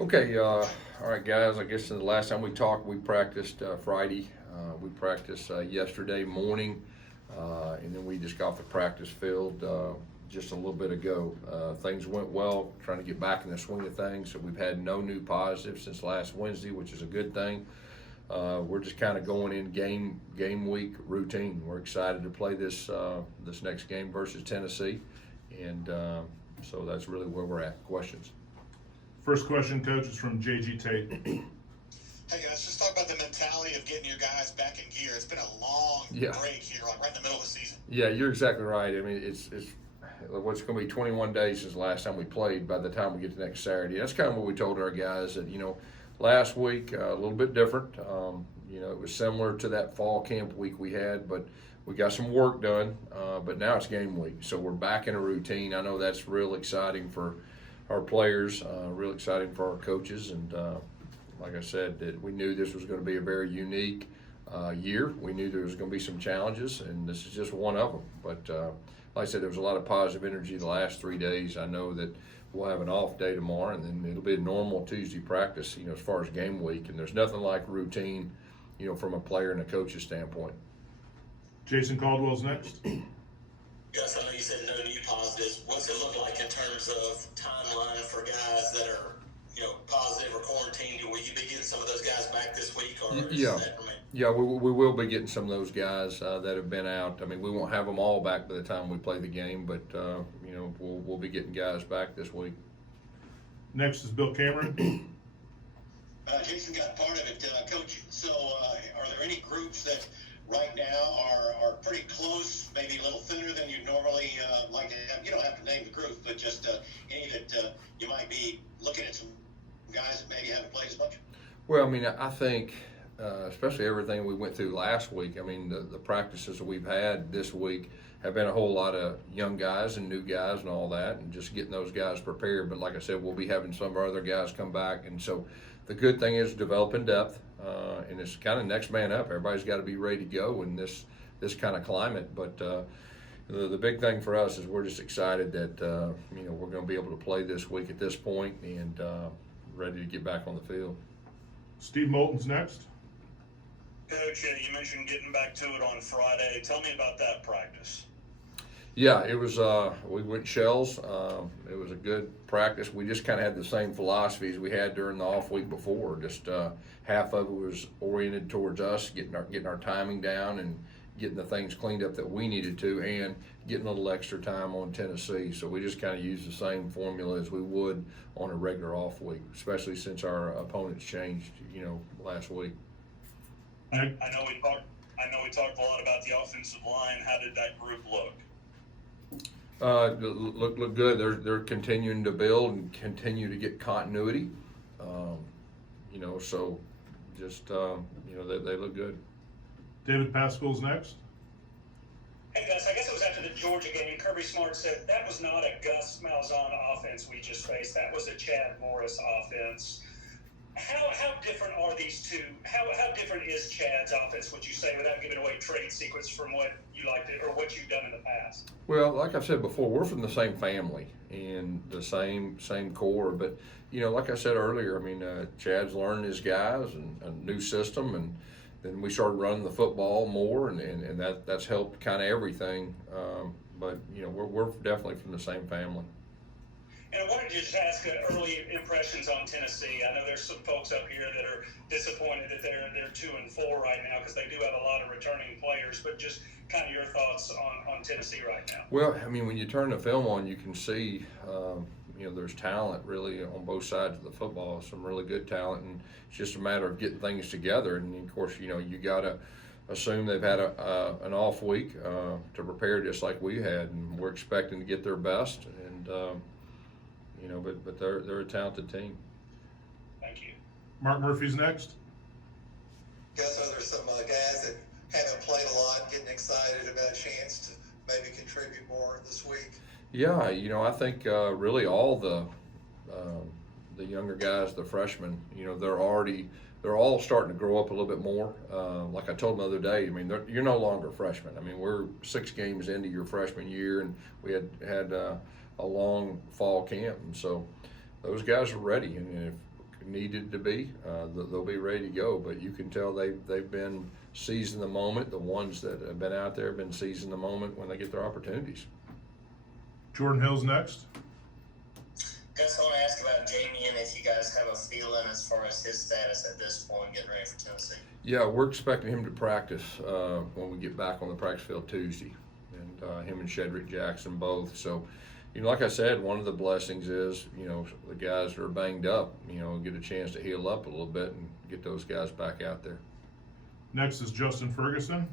Okay, all right, guys. I guess the last time we talked, we practiced Friday. We practiced yesterday morning, and then we just got off the practice field just a little bit ago. Things went well, trying to get back in the swing of things. So we've had no new positives since last Wednesday, which is a good thing. We're just kind of going in game week routine. We're excited to play this next game versus Tennessee, and so that's really where we're at. Questions? First question, Coach, is from J.G. Tate. Hey guys, just talk about the mentality of getting your guys back in gear. It's been a long break here, like right in the middle of the season. Yeah, you're exactly right. I mean, it's what's going to be 21 days since the last time we played. By the time we get to next Saturday, that's kind of what we told our guys that last week a little bit different. It was similar to that fall camp week we had, but we got some work done. But now it's game week, so we're back in a routine. I know that's real exciting for our players, real exciting for our coaches, and like I said, that we knew this was going to be a very unique year. We knew there was going to be some challenges, and this is just one of them. But like I said, there was a lot of positive energy the last 3 days. I know that we'll have an off day tomorrow, and then it'll be a normal Tuesday practice, as far as game week. And there's nothing like routine, from a player and a coach's standpoint. Jason Caldwell's next. Gus, I know you said no new positives. What's it look like in terms of timeline for guys that are, positive or quarantined? Will you be getting some of those guys back this week, or Yeah, we will be getting some of those guys that have been out. I mean, we won't have them all back by the time we play the game, but we'll be getting guys back this week. Next is Bill Cameron. Jason got part of it, Coach. So are there any groups that right now are pretty close, maybe a little thinner than you normally like to have? You don't have to name the group, but just any that you might be looking at some guys that maybe haven't played as much? Well, I mean, I think especially everything we went through last week. I mean, the practices that we've had this week have been a whole lot of young guys and new guys and all that, and just getting those guys prepared. But like I said, we'll be having some of our other guys come back, and so the good thing is developing depth, and it's kind of next man up. Everybody's got to be ready to go in this kind of climate. But the big thing for us is we're just excited that we're going to be able to play this week at this point and ready to get back on the field. Steve Moulton's next. Coach, you mentioned getting back to it on Friday. Tell me about that practice. Yeah, it was. We went shells. It was a good practice. We just kind of had the same philosophies we had during the off week before. Just half of it was oriented towards us, getting our timing down and getting the things cleaned up that we needed to, and getting a little extra time on Tennessee. So we just kind of used the same formula as we would on a regular off week, especially since our opponents changed, last week. I know we talked a lot about the offensive line. How did that group look? Look good. They're continuing to build and continue to get continuity. So just they look good. David Pascal's next. Hey guys, I guess it was after the Georgia game. Kirby Smart said that was not a Gus Malzahn offense we just faced. That was a Chad Morris offense. How different are these two? How different is Chad's offense, would you say, without giving away trade secrets from what you liked or what you've done in the past? Well, like I said before, we're from the same family and the same core. But like I said earlier, I mean, Chad's learning his guys and a new system, and then we started running the football more, and that's helped kind of everything. But we're definitely from the same family. And I wanted to just ask early impressions on Tennessee. I know there's some folks up here that are disappointed that they're 2-4 right now because they do have a lot of returning players. But just kind of your thoughts on Tennessee right now. Well, I mean, when you turn the film on, you can see there's talent really on both sides of the football. Some really good talent, and it's just a matter of getting things together. And of course, you got to assume they've had an off week to prepare just like we had, and we're expecting to get their best. And but they're a talented team. Thank you. Mark Murphy's next. Gus, are there some guys that haven't played a lot getting excited about a chance to maybe contribute more this week? Yeah, I think really all the younger guys, the freshmen, they're all starting to grow up a little bit more. Like I told them the other day, I mean, you're no longer freshmen. I mean, we're 6 games into your freshman year, and we had a long fall camp, and so those guys are ready. And if needed to be, they'll be ready to go. But you can tell they've been seizing the moment. The ones that have been out there have been seizing the moment when they get their opportunities. Jordan Hill's next. Gus, I want to ask about Jamie and if you guys have a feeling as far as his status at this point, getting ready for Tennessee. Yeah, we're expecting him to practice when we get back on the practice field Tuesday, and him and Shedrick Jackson both. So, like I said, one of the blessings is, the guys that are banged up, get a chance to heal up a little bit and get those guys back out there. Next is Justin Ferguson.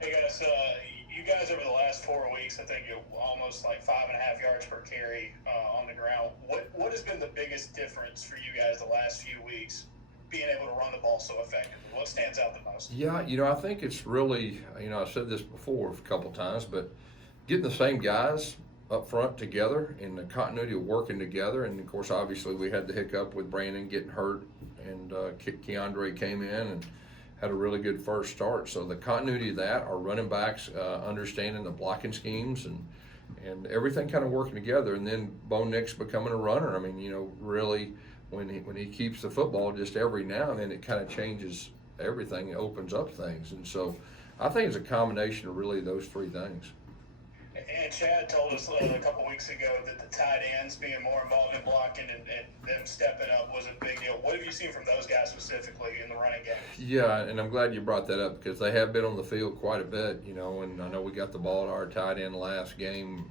Hey guys, you guys over the last 4 weeks, I think you're almost like 5.5 yards per carry on the ground. What has been the biggest difference for you guys the last few weeks, being able to run the ball so effectively? What stands out the most? Yeah, I think it's really, I've said this before a couple times, but getting the same guys up front together and the continuity of working together. And of course, obviously, we had the hiccup with Brandon getting hurt, and Keandre came in and had a really good first start. So the continuity of that, our running backs understanding the blocking schemes and everything kind of working together. And then Bo Nix becoming a runner. I mean, really when he keeps the football, just every now and then it kind of changes everything. It opens up things. And so I think it's a combination of really those three things. And Chad told us a couple weeks ago that the tight ends being more involved in blocking and them stepping up was a big deal. What have you seen from those guys specifically in the running game? Yeah, and I'm glad you brought that up because they have been on the field quite a bit, and I know we got the ball to our tight end last game,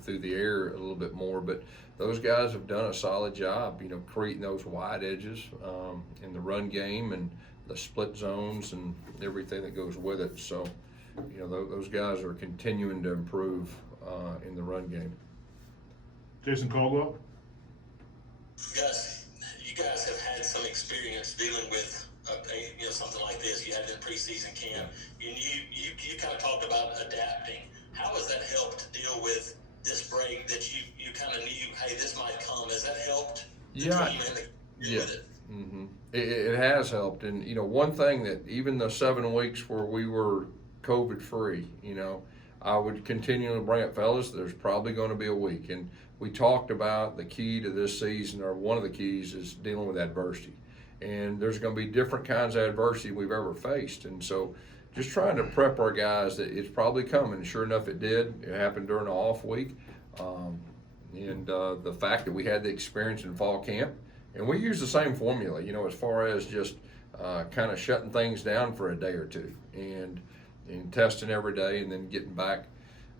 through the air a little bit more, but those guys have done a solid job, creating those wide edges in the run game and the split zones and everything that goes with it. So, those guys are continuing to improve in the run game. Jason Caldwell. Gus, you guys have had some experience dealing with something like this. You had it in preseason camp. You kind of talked about adapting. How has that helped deal with this break that you kind of knew, hey, this might come? Has that helped the team and the with it? Mm-hmm. It has helped, and one thing that even the 7 weeks where we were COVID free, I would continually bring up, fellas, there's probably going to be a week. And we talked about the key to this season, or one of the keys is dealing with adversity. And there's going to be different kinds of adversity we've ever faced. And so just trying to prep our guys that it's probably coming. Sure enough, it did. It happened during the off week. The fact that we had the experience in fall camp. And we use the same formula, as far as just kind of shutting things down for a day or two. And testing every day and then getting back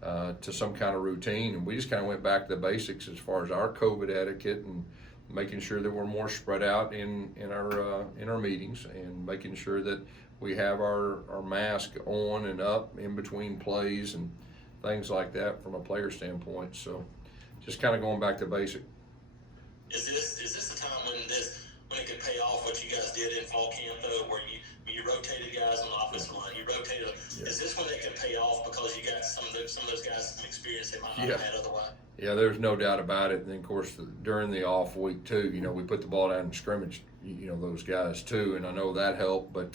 to some kind of routine. And we just kind of went back to the basics as far as our COVID etiquette and making sure that we're more spread out in our meetings and making sure that we have our mask on and up in between plays and things like that from a player standpoint. So just kind of going back to basic. Is this the time when it could pay off what you guys did in fall camp though, where you rotated guys on the offensive line, you rotated? Yeah. Is this when it can pay off because you got some of those guys some experience they might not have had otherwise? Yeah, there's no doubt about it. And then of course during the off week too, we put the ball down and scrimmaged, those guys too, and I know that helped. But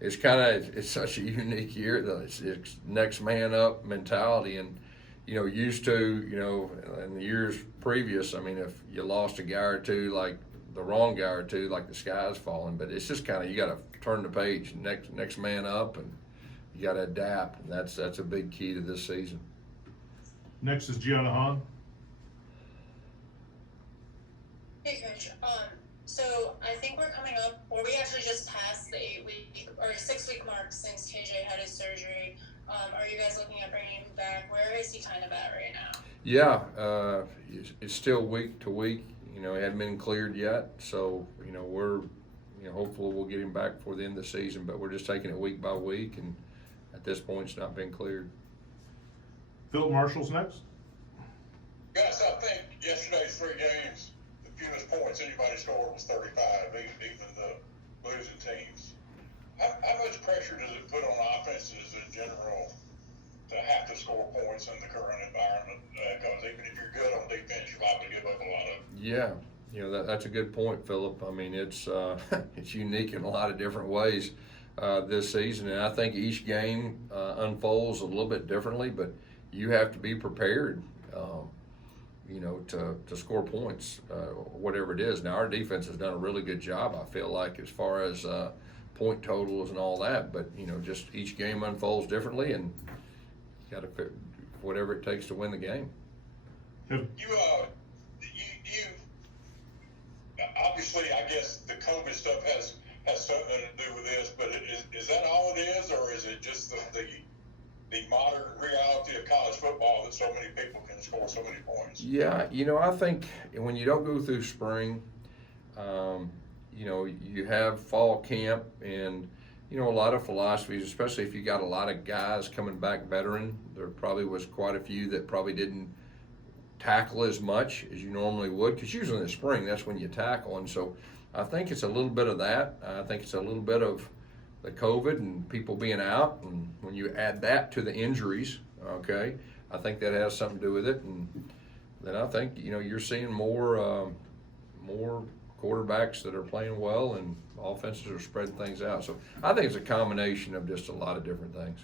it's such a unique year. It's next man up mentality, and used to in the years previous. I mean, if you lost a guy or two, like the wrong guy or two, like the sky's falling. But it's just kind of, you got to turn the page, next man up, and you got to adapt. And that's a big key to this season. Next is Gianna Hahn. Hey, Coach. So I think we're coming up, or we actually just passed the 8-week or 6-week mark since KJ had his surgery. Are you guys looking at bringing him back? Where is he kind of at right now? Yeah, it's still week to week. He hadn't been cleared yet, so we're hopefully we'll get him back before the end of the season. But we're just taking it week by week, and at this point, it's not been cleared. Phil Marshall's next. Gus, I think yesterday's 3 games, the fewest points anybody scored was 35, even the losing teams. How much pressure does it put on offenses in general to have to score points in the current environment? Because even if you're good on defense, you're liable to give up a lot of them. Yeah, that's a good point, Philip. I mean, it's it's unique in a lot of different ways this season, and I think each game unfolds a little bit differently. But you have to be prepared. to score points, whatever it is. Now our defense has done a really good job, I feel like, as far as point totals and all that. But just each game unfolds differently, and got to fit whatever it takes to win the game. You obviously, I guess the COVID stuff has something to do with this, but is that all it is, or is it just the modern reality of college football that so many people can score so many points? Yeah, I think when you don't go through spring, you have fall camp and, a lot of philosophies, especially if you got a lot of guys coming back veteran. There probably was quite a few that probably didn't tackle as much as you normally would, because usually in the spring, that's when you tackle. And so I think it's a little bit of that. I think it's a little bit of the COVID and people being out, and when you add that to the injuries, okay, I think that has something to do with it. And then I think you're seeing more quarterbacks that are playing well, and offenses are spreading things out. So I think it's a combination of just a lot of different things.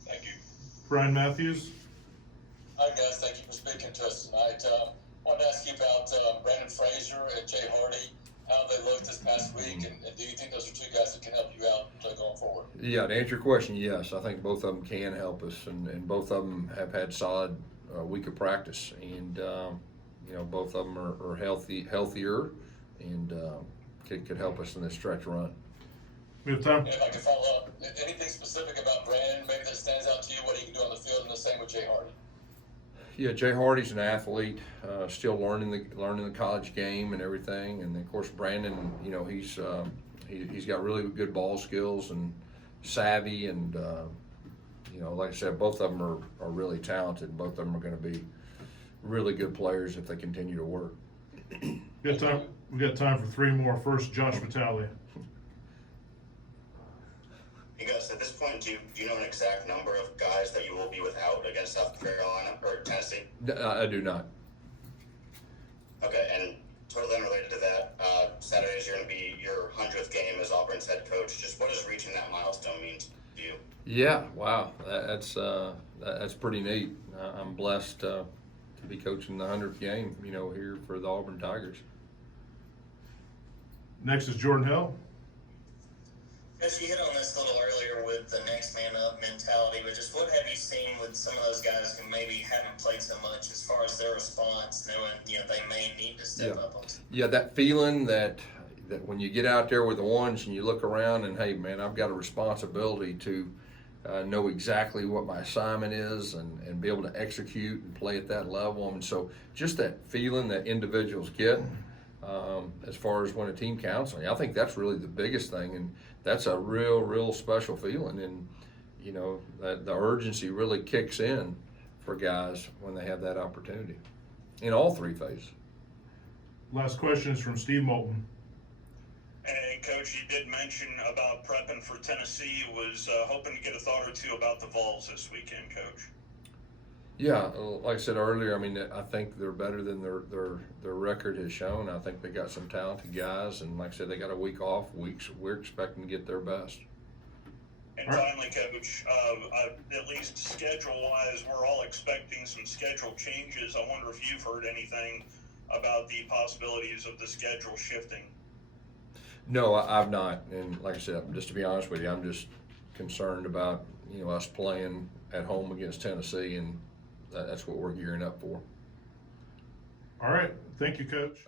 Thank you. Brian Matthews. Hi guys, thank you for speaking to us tonight. Wanted to ask you about Brandon Frazier and Jay Hardy, how they looked this past week, and do you think those are two guys that can help you out going forward? Yeah, to answer your question, yes. I think both of them can help us, and both of them have had solid week of practice, and both of them are healthier, and could help us in this stretch run. We have time. If I could follow up, anything specific about Brandon maybe that stands out to you, what he can do on the field, and the same with Jay Hardy? Yeah, Jay Hardy's an athlete, still learning the college game and everything, and of course Brandon, he's got really good ball skills and savvy, and like I said, both of them are really talented. Both of them are going to be really good players if they continue to work. We got time for three more. First, Josh Vitale. You guys, at this point, do you know an exact number of guys that you will be without against South Carolina or Tennessee? I do not. Okay, and totally unrelated to that, Saturday is going to be your 100th game as Auburn's head coach. Just what does reaching that milestone mean to you? Yeah, wow, that's pretty neat. I'm blessed to be coaching the 100th game, here for the Auburn Tigers. Next is Jordan Hill. As you hit on this a little earlier with the next man up mentality, but just what have you seen with some of those guys who maybe haven't played so much as far as their response, knowing they may need to step up on? Yeah, that feeling that when you get out there with the ones and you look around and, hey man, I've got a responsibility to know exactly what my assignment is and be able to execute and play at that level. And so just that feeling that individuals get as far as when a team counts on you, I think that's really the biggest thing, and that's a real special feeling. And that the urgency really kicks in for guys when they have that opportunity in all three phases. Last question is from Steve Moulton. And Coach, you did mention about prepping for Tennessee. Was hoping to get a thought or two about the Vols this weekend, Coach. Yeah, like I said earlier, I think they're better than their record has shown. I think they got some talented guys, and like I said, they got a week off. We're expecting to get their best. And finally, Coach, at least schedule-wise, we're all expecting some schedule changes. I wonder if you've heard anything about the possibilities of the schedule shifting. No, I've not. And like I said, just to be honest with you, I'm just concerned about us playing at home against Tennessee, and that's what we're gearing up for. All right. Thank you, Coach.